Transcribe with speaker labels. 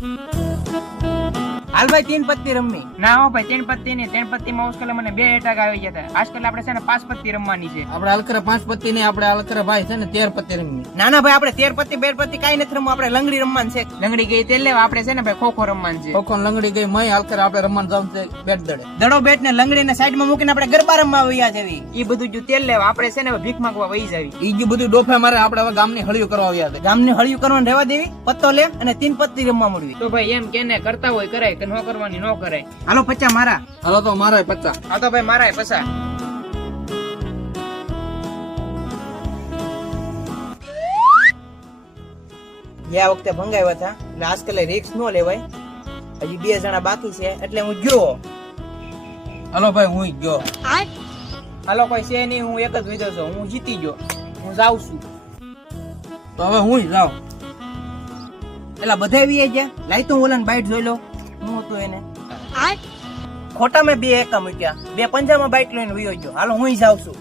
Speaker 1: Música હાલ ભાઈ તીન પત્તી રમવી.
Speaker 2: ના હો ભાઈ ત્રણ પત્તી ની ત્રણ પત્તી માં ઉસકલે મને બે એટાક આવી જતા આજકાલ આપણે છે ને પાંચ પત્તી રમવાની છે.
Speaker 3: આપણે અલકરા પાંચ પત્તી ને આપણે અલકરા ભાઈ છે ને તેર પત્તી રમવી
Speaker 1: ના ના ભાઈ આપણે તેર પત્તી બેર પત્તી કાઈ નથી રમવું. આપણે લંગડી રમવાનું છે.
Speaker 2: લંગડી ગઈ તેલ લેવા આપણે છે ને ભાઈ ખોખો રમવાનું છે.
Speaker 3: ખોખો લંગડી ગઈ મય અલકરા આપણે રમવાનું જવાનું છે બેટ દડે.
Speaker 1: દડો બેટ ને લંગડી ને સાઈડમાં મૂકીને આપણે ગરબા રમવા વયા જવી.
Speaker 2: ઈ બધું જો તેલ લેવા આપણે છે ને ભીખ માંગવા વહી જાવી.
Speaker 3: ઈ ગયું બધું ડોફે મારે આપણે હવે ગામની હળિયું કરવા આવ્યા હતા
Speaker 1: ગામની હળિયું કરવાનું રહેવા દેવી પત્તો લે અને તીન પત્તી રમવા મળવી.
Speaker 2: તો ભાઈ એમ કેને કરતા હોય કરાય ન કરવાની ન કરાય.
Speaker 1: હાલો પચા મારા.
Speaker 3: હાલો તો મારા પચા.
Speaker 2: આ તો ભાઈ મારા પચા.
Speaker 1: જે આ વખતે ભંગાવ્યા હતા એટલે આજકાલ રિક્સ નો લેવાય. હજી બે જણા બાકી છે એટલે હું ગયો.
Speaker 3: હાલો ભાઈ હું ગયો.
Speaker 2: હાલો કોઈ છે નહીં હું એક જ વિધો છું. હું જીતી ગયો. હું જાઉં છું.
Speaker 3: તો હવે હું જાઉં.
Speaker 1: એટલે બધા વી ગયા? લાઈ તો ઓલાને બાઈટ જોઈ લો. હતું એને. ખોટા મેં બે એકા મૂક્યા. બે પંજામાં બાઇક લઈને વયો ગયો. હાલો હું જાઉં છું.